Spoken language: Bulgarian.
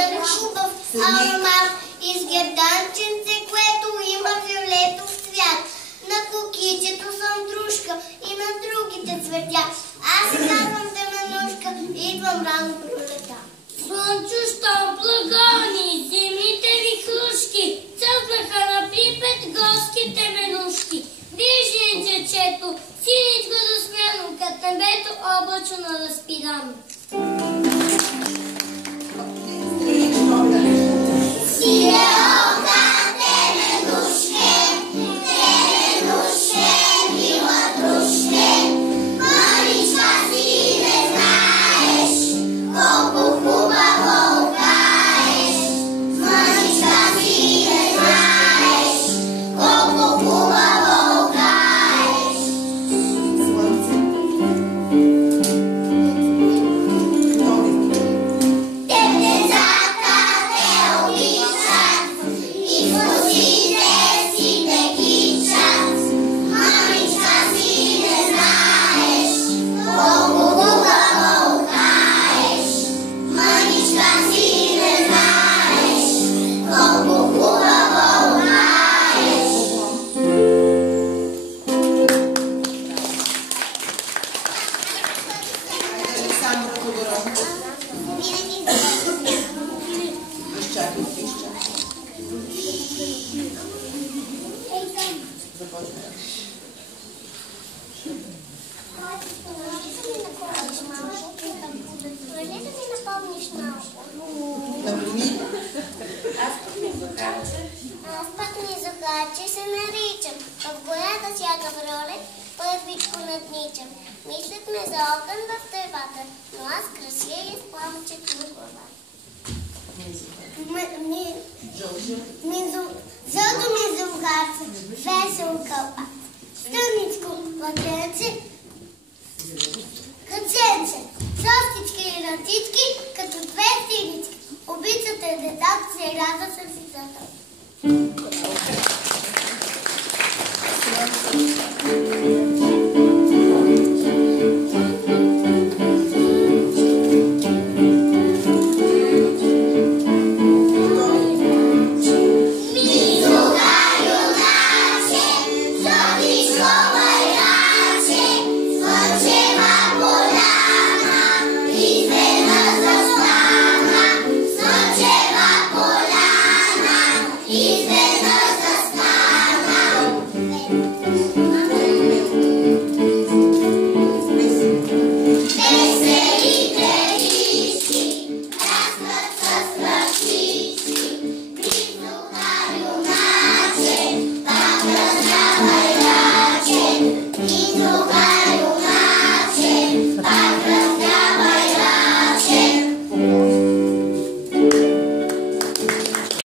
дали хубав аромат из герданченце, което има фиолетов цвят. На кукичето съм дружка и на другите цветя. Аз се казвам Теменушка и идвам рано пролета. Слънчо, щом плагани, зимните ви хрушки, цъфнаха на припет горски теменушки. Вижди джечето, синичко засмяно, кът небето облачно разпиляно. Сиреока, теменушке, теменушке, мила дружке, мъничка си не знаеш, колко хубаво лгаеш. Мъничка си не знаеш, колко хубаво лгаеш. Теб децата те обичат и вкусите си те кичат. Мъничка си не знаеш, колко хубаво лгаеш. Мъничка си не знаеш, колко хубаво лгаеш. Александра Тодорова. Винаги Изчакай. Започвай. Напомни. Аз пък ми Захарче се наричам. В гората всяка пролет първичко надничам. Мислят ме за огън в тревата, но аз красия и с пламъчето на главата. Зълто ми Захарче, весел кълпак. Стъничко младенце, къценце, зостички и ратички, като две стилички. Обичате децата си, рада съм си за това.